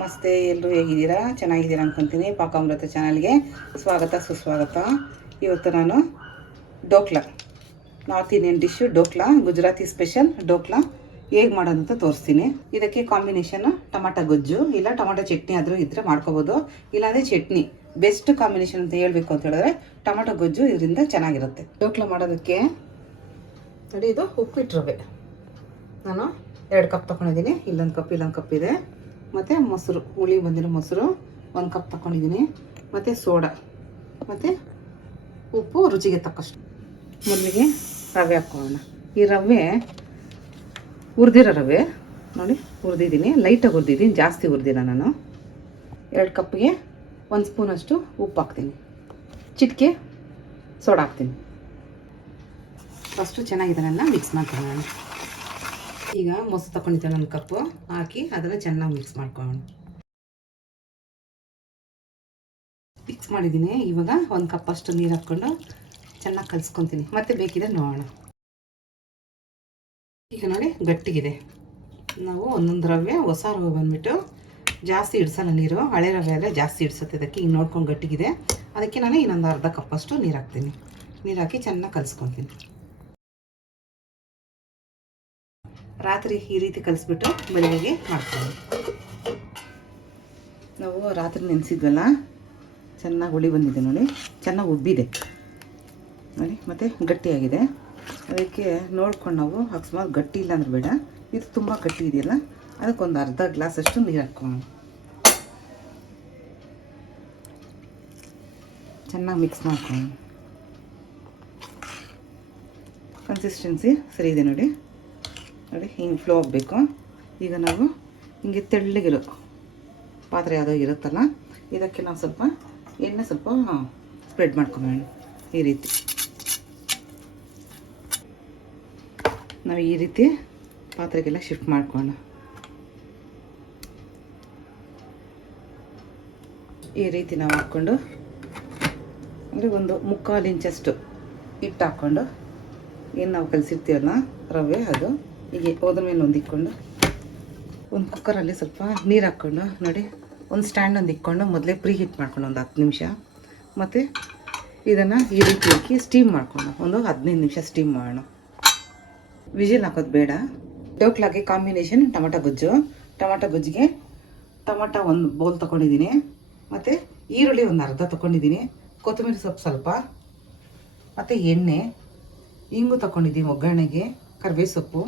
ನಮಸ್ತೆ, ಎಲ್ಲರೂ ಹೇಗಿದ್ದೀರಾ? ಚೆನ್ನಾಗಿದ್ದೀರಾ ಅನ್ಕೊತೀನಿ. ಪಾಕ ಅಮೃತ ಚಾನಲ್ಗೆ ಸ್ವಾಗತ ಸುಸ್ವಾಗತ. ಇವತ್ತು ನಾನು dhokla, north Indian dish dhokla, Gujarati special dhokla ಹೇಗೆ ಮಾಡೋದಂತ ತೋರಿಸ್ತೀನಿ. ಇದಕ್ಕೆ ಕಾಂಬಿನೇಷನ್ ಟೊಮಾಟೊ ಗೊಜ್ಜು ಇಲ್ಲ ಟೊಮಾಟೊ ಚಟ್ನಿ ಆದರೂ ಇದ್ದರೆ ಮಾಡ್ಕೋಬೋದು, ಇಲ್ಲಾಂದರೆ ಚಟ್ನಿ ಬೆಸ್ಟ್ ಕಾಂಬಿನೇಷನ್ ಅಂತ ಹೇಳಬೇಕು ಅಂತ ಹೇಳಿದ್ರೆ ಟೊಮಾಟೊ ಗೊಜ್ಜು ಇದರಿಂದ ಚೆನ್ನಾಗಿರುತ್ತೆ. ಡೋಕ್ಲಾ ಮಾಡೋದಕ್ಕೆ ನೋಡಿ, ಇದು ಉಪ್ಪಿಟ್ಟು ರವೆ ನಾನು 2 ಕಪ್ ತೊಗೊಂಡಿದ್ದೀನಿ. ಇಲ್ಲೊಂದು ಕಪ್ ಇದೆ. ಮತ್ತು ಮೊಸರು, ಹುಳಿ ಬಂದಿರೋ ಮೊಸರು 1 ಕಪ್ ತಗೊಂಡಿದ್ದೀನಿ. ಮತ್ತು ಸೋಡಾ ಮತ್ತು ಉಪ್ಪು ರುಚಿಗೆ ತಕ್ಕಷ್ಟು. ಮೊದಲಿಗೆ ರವೆ ಹಾಕ್ಕೊಳ್ಳೋಣ. ಈ ರವೆ ಹುರಿದಿರೋ ರವೆ ನೋಡಿ, ಹುರಿದಿದ್ದೀನಿ, ಲೈಟಾಗಿ ಹುರಿದಿದ್ದೀನಿ, ಜಾಸ್ತಿ ಹುರಿದಿಲ್ಲ ನಾನು. 2 ಕಪ್ಗೆ 1 ಸ್ಪೂನಷ್ಟು ಉಪ್ಪು ಹಾಕ್ತೀನಿ, ಚಿಟಿಕೆ ಸೋಡಾ ಹಾಕ್ತೀನಿ. ಫಸ್ಟು ಚೆನ್ನಾಗಿದ್ದಾನೆಲ್ಲ ಮಿಕ್ಸ್ ಮಾಡ್ಕೊಳ್ಳೋಣ. ಈಗ ಮೊಸರು ತಗೊಂಡಿದ್ದೇನೆ 1 ಕಪ್ಪು, ಹಾಕಿ ಅದನ್ನು ಚೆನ್ನಾಗಿ ಮಿಕ್ಸ್ ಮಾಡ್ಕೊಳ್ಳೋಣ. ಮಿಕ್ಸ್ ಮಾಡಿದ್ದೀನಿ. ಇವಾಗ 1 ಕಪ್ ಅಷ್ಟು ನೀರು ಹಾಕ್ಕೊಂಡು ಚೆನ್ನಾಗಿ ಕಲಿಸ್ಕೊತೀನಿ, ಮತ್ತೆ ಬೇಕಿದ್ರೆ ನೋಡೋಣ. ಈಗ ನೋಡಿ ಗಟ್ಟಿಗಿದೆ. ನಾವು ಒಂದೊಂದು ರವೆ, ಹೊಸ ರವೆ ಬಂದುಬಿಟ್ಟು ಜಾಸ್ತಿ ಇಡ್ಸಲ್ಲ ನೀರು, ಹಳೆ ರವೆ ಆದರೆ ಜಾಸ್ತಿ ಇಡ್ಸುತ್ತೆ. ಇದಕ್ಕೆ ಈಗ ನೋಡ್ಕೊಂಡು ಗಟ್ಟಿಗಿದೆ, ಅದಕ್ಕೆ ನಾನು ಇನ್ನೊಂದು ಅರ್ಧ ಕಪ್ ಅಷ್ಟು ನೀರು ಹಾಕ್ತೀನಿ. ನೀರು ಹಾಕಿ ಚೆನ್ನಾಗಿ ಕಲಿಸ್ಕೊತೀನಿ. ರಾತ್ರಿ ಈ ರೀತಿ ಕಲಿಸ್ಬಿಟ್ಟು ಬೆಳಗ್ಗೆಗೆ ಮಾಡ್ತೀವಿ. ನಾವು ರಾತ್ರಿ ನೆನೆಸಿದ್ವಲ್ಲ, ಚೆನ್ನಾಗಿ ಹುಳಿ ಬಂದಿದೆ ನೋಡಿ, ಚೆನ್ನಾಗಿ ಉಬ್ಬಿದೆ ನೋಡಿ, ಮತ್ತು ಗಟ್ಟಿಯಾಗಿದೆ. ಅದಕ್ಕೆ ನೋಡ್ಕೊಂಡು ನಾವು ಅಕಸ್ಮಾತ್ ಗಟ್ಟಿ ಇಲ್ಲ ಅಂದ್ರೆ ಬೇಡ, ಇದು ತುಂಬ ಗಟ್ಟಿ ಇದೆಯಲ್ಲ, ಅದಕ್ಕೊಂದು ಅರ್ಧ ಗ್ಲಾಸಷ್ಟು ನೀರು ಹಾಕ್ಕೊಳ್ಳೋಣ. ಚೆನ್ನಾಗಿ ಮಿಕ್ಸ್ ಮಾಡ್ಕೊಳ್ಳೋಣ. ಕನ್ಸಿಸ್ಟೆನ್ಸಿ ಸರಿ ಇದೆ ನೋಡಿ. ನೋಡಿ ಹಿಂಗೆ ಫ್ಲೋ ಆಗಬೇಕು. ಈಗ ನಾವು ಹಿಂಗೆ ತೆಳ್ಳಗಿರೋ ಪಾತ್ರೆ ಯಾವುದೋ ಇರುತ್ತಲ್ಲ, ಇದಕ್ಕೆ ನಾವು ಸ್ವಲ್ಪ ಎಣ್ಣೆ ಸ್ಪ್ರೆಡ್ ಮಾಡ್ಕೊಳ್ಳೋಣ. ಈ ರೀತಿ ನಾವು ಈ ರೀತಿ ಪಾತ್ರೆಗೆಲ್ಲ ಶಿಫ್ಟ್ ಮಾಡ್ಕೊಳ್ಳೋಣ. ಈ ರೀತಿ ನಾವು ಹಾಕ್ಕೊಂಡು ಅಂದರೆ ಒಂದು 1/4 ಇಂಚಷ್ಟು ಹಿಟ್ಟು ಹಾಕ್ಕೊಂಡು ಏನು ನಾವು ಕಲಿಸಿರ್ತೀವಲ್ಲ ರವೆ, ಅದು ಹೀಗೆ ಹೋದ್ರ ಮೇಲೆ ಹೊಂದಿಕ್ಕೊಂಡು ಒಂದು ಕುಕ್ಕರಲ್ಲಿ ಸ್ವಲ್ಪ ನೀರು ಹಾಕ್ಕೊಂಡು ನೋಡಿ, ಒಂದು ಸ್ಟ್ಯಾಂಡ್ ಒಂದು ಇಕ್ಕೊಂಡು ಮೊದಲೇ ಪ್ರೀ ಹೀಟ್ ಮಾಡ್ಕೊಂಡು ಒಂದು 10 ನಿಮಿಷ, ಮತ್ತು ಇದನ್ನು ಈ ರೀತಿ ಹಾಕಿ ಸ್ಟೀಮ್ ಮಾಡ್ಕೊಂಡು ಒಂದು 15 ನಿಮಿಷ ಸ್ಟೀಮ್ ಮಾಡೋಣ. ವಿಜಿಲ್ ಹಾಕೋದು ಬೇಡ. ಡೋಕ್ಲಾಗೆ ಕಾಂಬಿನೇಷನ್ ಟೊಮಾಟೊ ಗೊಜ್ಜಿಗೆ ಟೊಮಾಟೊ 1 ಬೌಲ್ ತೊಗೊಂಡಿದ್ದೀನಿ, ಮತ್ತು ಈರುಳ್ಳಿ ಒಂದು ಅರ್ಧ ತೊಗೊಂಡಿದ್ದೀನಿ, ಕೊತ್ತಂಬರಿ ಸೊಪ್ಪು ಸ್ವಲ್ಪ, ಮತ್ತು ಎಣ್ಣೆ, ಇಂಗು ತೊಗೊಂಡಿದ್ದೀನಿ ಒಗ್ಗರಣೆಗೆ, ಕರಿಬೇವು ಸೊಪ್ಪು,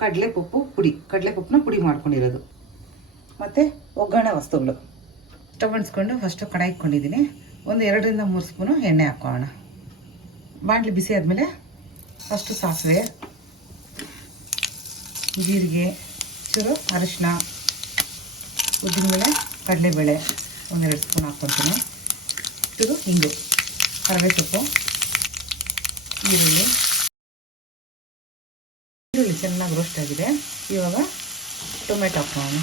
ಕಡಲೆಪಪ್ಪನ್ನ ಪುಡಿ ಮಾಡ್ಕೊಂಡಿರೋದು, ಮತ್ತು ಒಗ್ಗರಣೆ ವಸ್ತುಗಳು. ಸ್ಟವ್ ಅಂಟಿಸ್ಕೊಂಡು ಫಸ್ಟು ಕಡಾಯಿ ಇಟ್ಕೊಂಡಿದ್ದೀನಿ. ಒಂದು 2 ರಿಂದ 3 ಸ್ಪೂನು ಎಣ್ಣೆ ಹಾಕೋಣ. ಬಾಣಲಿ ಬಿಸಿ ಆದಮೇಲೆ ಫಸ್ಟು ಸಾಸಿವೆ, ಜೀರಿಗೆ, ಚೂರು ಅರಿಶಿನ, ಉದ್ದಿನಬೇಳೆ, ಕಡಲೆಬೇಳೆ 1-2 ಸ್ಪೂನ್ ಹಾಕ್ಕೊತೀನಿ, ಚೂರು ಹಿಂಗು, ಕರಿಬೇವು ಸೊಪ್ಪು, ಈರುಳ್ಳಿ ಚೆನ್ನಾಗಿ ರೋಸ್ಟ್ ಆಗಿದೆ. ಇವಾಗ ಟೊಮೆಟೊ ಹಾಕೋಣ.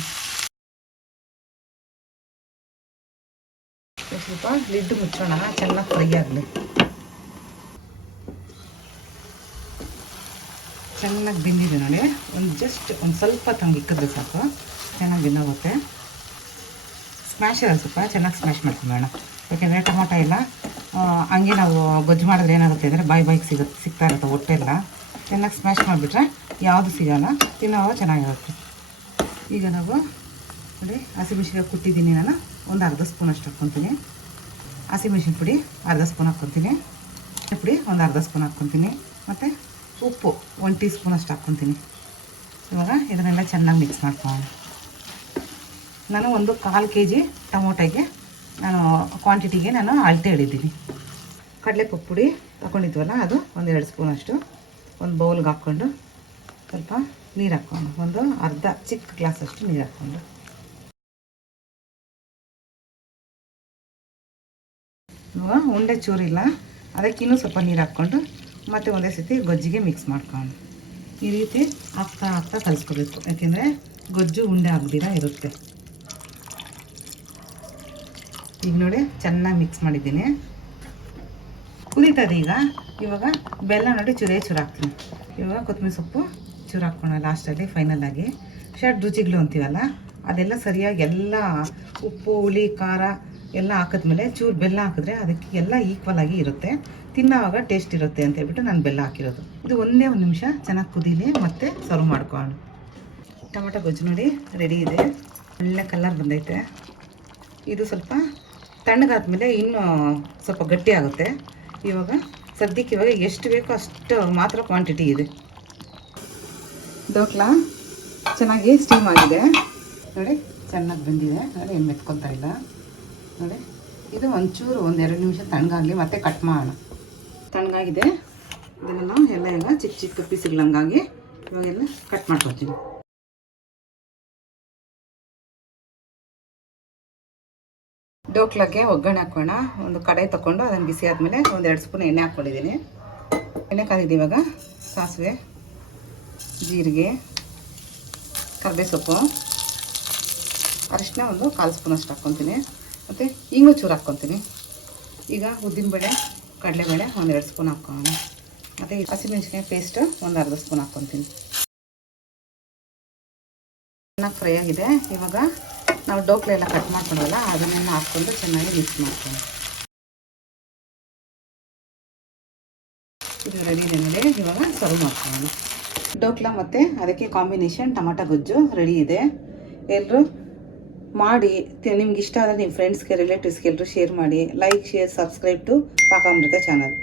ಸ್ವಲ್ಪ ಲಿಡ್ ಮುಚ್ಚೋಣ, ಚೆನ್ನಾಗಿ ಫ್ರೈ ಆಗಲಿ. ಚೆನ್ನಾಗಿ ಬೆಂದಿದೆ ನೋಡಿ. ಒಂದು ಸ್ವಲ್ಪ ತಂಗಿ ಇಕ್ಕಿದ್ರೆ ಸಾಕು, ಚೆನ್ನಾಗಿ ಬೆಂದಾಗುತ್ತೆ. ಸ್ಮ್ಯಾಶರಲ್ಲಿ ಸ್ವಲ್ಪ ಚೆನ್ನಾಗಿ ಸ್ಮ್ಯಾಶ್ ಮಾಡ್ಕೊಳ್ಳೋಣ. ಯಾಕೆಂದರೆ ಟೊಮಾಟೊ ಎಲ್ಲ ಹಂಗೆ ನಾವು ಗೊಜ್ಜು ಮಾಡಿದ್ರೆ ಏನಾಗುತ್ತೆ ಅಂದರೆ ಬಾಯಿಗೆ ಸಿಗ್ತಾ ಇರುತ್ತೆ ಹೊಟ್ಟೆಲ್ಲ. ಚೆನ್ನಾಗಿ ಸ್ಮ್ಯಾಶ್ ಮಾಡಿಬಿಟ್ರೆ ಯಾವುದು ಸಿಗೋಲ್ಲ, ತಿನ್ನೋವಾಗ ಚೆನ್ನಾಗಿರುತ್ತೆ. ಈಗ ನಾವು ನೋಡಿ ಹಸಿಮೆಣಸಿನ್ಕಾಯಿ ಕುಟ್ಟಿದ್ದೀನಿ, ನಾನು ಒಂದು ಅರ್ಧ ಸ್ಪೂನ್ ಅಷ್ಟು ಹಾಕ್ಕೊತೀನಿ. ಹಸಿಮೆಣಸಿನ ಪುಡಿ ಅರ್ಧ ಸ್ಪೂನ್ ಹಾಕ್ಕೊತೀನಿ, ಪುಡಿ ಒಂದು ಅರ್ಧ ಸ್ಪೂನ್ ಹಾಕ್ಕೊತೀನಿ, ಮತ್ತು ಉಪ್ಪು 1 ಟೀ ಸ್ಪೂನ್ ಅಷ್ಟು ಹಾಕ್ಕೊತೀನಿ. ಇವಾಗ ಇದನ್ನೆಲ್ಲ ಚೆನ್ನಾಗಿ ಮಿಕ್ಸ್ ಮಾಡ್ಕೊಳ್ಳೋಣ. ನಾನು ಒಂದು 1/4 kg ಟೊಮೊಟೊಗೆ ಕ್ವಾಂಟಿಟಿಗೆ ನಾನು ಅಳತೆ ಹೇಳಿದ್ದೀನಿ. ಕಡಲೆಪಪ್ಪು ಪುಡಿ ಹಾಕ್ಕೊಂಡಿದ್ವಲ್ಲ, ಅದು 1-2 ಸ್ಪೂನ್ ಅಷ್ಟು ಒಂದು ಬೌಲ್ಗೆ ಹಾಕ್ಕೊಂಡು ಸ್ವಲ್ಪ ನೀರು ಹಾಕ್ಕೊಂಡು, ಒಂದು ಅರ್ಧ ಚಿಕ್ಕ ಗ್ಲಾಸಷ್ಟು ನೀರು ಹಾಕ್ಕೊಂಡು, ಇವಾಗ ಉಂಡೆ ಚೂರಿಲ್ಲ ಅದಕ್ಕಿನ್ನೂ ಸ್ವಲ್ಪ ನೀರು ಹಾಕ್ಕೊಂಡು ಮತ್ತೆ ಒಂದೇ ಸತಿ ಗೊಜ್ಜಿಗೆ ಮಿಕ್ಸ್ ಮಾಡ್ಕೊಂಡು ಈ ರೀತಿ ಹಾಕ್ತಾ ಕಲಿಸ್ಕೋಬೇಕು. ಯಾಕೆಂದರೆ ಗೊಜ್ಜು ಉಂಡೆ ಆಗದಿರ ಇರುತ್ತೆ. ಈಗ ನೋಡಿ ಚೆನ್ನಾಗಿ ಮಿಕ್ಸ್ ಮಾಡಿದ್ದೀನಿ, ಕುದೀತದೆ. ಇವಾಗ ಬೆಲ್ಲ ನೋಡಿ ಚೂರು ಹಾಕ್ತೀನಿ. ಇವಾಗ ಕೊತ್ತಂಬರಿ ಸೊಪ್ಪು ಚೂರು ಹಾಕ್ಕೊಳ್ಳೋಣ ಲಾಸ್ಟಲ್ಲಿ ಫೈನಲಾಗಿ. ಷಡ್ ರುಚಿಗಳು ಅಂತೀವಲ್ಲ, ಅದೆಲ್ಲ ಸರಿಯಾಗಿ ಎಲ್ಲ ಉಪ್ಪು ಹುಳಿ ಖಾರ ಎಲ್ಲ ಹಾಕಿದ್ಮೇಲೆ ಚೂರು ಬೆಲ್ಲ ಹಾಕಿದ್ರೆ ಅದಕ್ಕೆ ಎಲ್ಲ ಈಕ್ವಲ್ ಆಗಿ ಇರುತ್ತೆ, ತಿನ್ನೋವಾಗ ಟೇಸ್ಟ್ ಇರುತ್ತೆ ಅಂತ ಹೇಳ್ಬಿಟ್ಟು ನಾನು ಬೆಲ್ಲ ಹಾಕಿರೋದು. ಇದು ಒಂದೇ ಒಂದು ನಿಮಿಷ ಚೆನ್ನಾಗಿ ಕುದೀಲಿ ಮತ್ತೆ ಸರ್ವ್ ಮಾಡ್ಕೊಳ್ಳೋಣ. ಟೊಮೆಟೊ ಗೊಜ್ಜು ನೋಡಿ ರೆಡಿ ಇದೆ, ಒಳ್ಳೆ ಕಲರ್ ಬಂದೈತೆ. ಇದು ಸ್ವಲ್ಪ ತಣ್ಣಗಾದ್ಮೇಲೆ ಇನ್ನೂ ಸ್ವಲ್ಪ ಗಟ್ಟಿ ಆಗುತ್ತೆ. ಇವಾಗ ಸದ್ಯಕ್ಕೆ ಇವಾಗ ಎಷ್ಟು ಬೇಕೋ ಅಷ್ಟು ಮಾತ್ರ ಕ್ವಾಂಟಿಟಿ ಇದೆ. ಢೋಕ್ಲಾ ಚೆನ್ನಾಗಿ ಸ್ಟೀಮ್ ಆಗಿದೆ ನೋಡಿ, ಚೆನ್ನಾಗಿ ಬಂದಿದೆ ನೋಡಿ, ಏನು ಮೆತ್ಕೊತಾ ಇಲ್ಲ ನೋಡಿ. ಇದು ಒಂಚೂರು 1-2 ನಿಮಿಷ ತಣ್ಣಗಾಗಲಿ ಮತ್ತೆ ಕಟ್ ಮಾಡೋಣ. ತಣ್ಣಗಾಗಿದೆ, ಇದನ್ನು ಎಲ್ಲ ಚಿಕ್ಕ ಚಿಕ್ಕ ಪೀಸ್ಗಳಂಗಾಗಿ ಇವಾಗೆಲ್ಲ ಕಟ್ ಮಾಡ್ಕೊತೀನಿ. ಢೋಕ್ಲಾಗೆ ಒಗ್ಗರಣೆ ಹಾಕೋಣ. ಒಂದು ಕಡಾಯಿ ತೊಗೊಂಡು ಅದನ್ನು ಬಿಸಿ ಆದಮೇಲೆ 1-2 ಸ್ಪೂನ್ ಎಣ್ಣೆ ಹಾಕ್ಕೊಂಡಿದ್ದೀನಿ. ಎಣ್ಣೆ ಕಾದಿದೆ. ಇವಾಗ ಸಾಸಿವೆ, ಜೀರಿಗೆ, ಕರಿಬೇವು ಸೊಪ್ಪು, ಅರಿಶಿನ ಒಂದು 1/4 ಸ್ಪೂನ್ ಅಷ್ಟು ಹಾಕ್ಕೊತೀನಿ, ಮತ್ತು ಇಂಗು ಚೂರು ಹಾಕ್ಕೊತೀನಿ. ಈಗ ಉದ್ದಿನಬೇಳೆ, ಕಡಲೆಬೇಳೆ 1-2 ಸ್ಪೂನ್ ಹಾಕ್ಕೊಳ್ಳೋಣ, ಮತ್ತು ಹಸಿಮೆಣಸಿನಕಾಯಿ ಪೇಸ್ಟ್ 1/2 ಸ್ಪೂನ್ ಹಾಕ್ಕೊತೀನಿ. ಚೆನ್ನಾಗಿ ಫ್ರೈ ಆಗಿದೆ. ಇವಾಗ ನಾವು ಢೋಕ್ಲ ಎಲ್ಲ ಕಟ್ ಮಾಡ್ಕೊಂಡಲ್ಲ ಅದನ್ನೆಲ್ಲ ಹಾಕ್ಕೊಂಡು ಚೆನ್ನಾಗಿ ಮಿಕ್ಸ್ ಮಾಡ್ಕೊಂಡು ಇದು ರೆಡಿ ಇದೆ ನೋಡಿ. ಇವಾಗ ಸರ್ವ್ ಮಾಡ್ಕೊಳ್ಳೋಣ. ಢೋಕ್ಲ ಮತ್ತು ಅದಕ್ಕೆ ಕಾಂಬಿನೇಷನ್ ಟೊಮೆಟೊ ಗೊಜ್ಜು ರೆಡಿ ಇದೆ. ಎಲ್ಲರೂ ಮಾಡಿ ನಿಮ್ಗೆ ಇಷ್ಟ ಆದರೆ ನಿಮ್ಮ ಫ್ರೆಂಡ್ಸ್ಗೆ ರಿಲೇಟಿವ್ಸ್ಗೆ ಎಲ್ಲರೂ ಶೇರ್ ಮಾಡಿ. ಲೈಕ್, ಶೇರ್, ಸಬ್ಸ್ಕ್ರೈಬ್ ಟು ಪಾಕ ಅಮೃತ ಚಾನಲ್.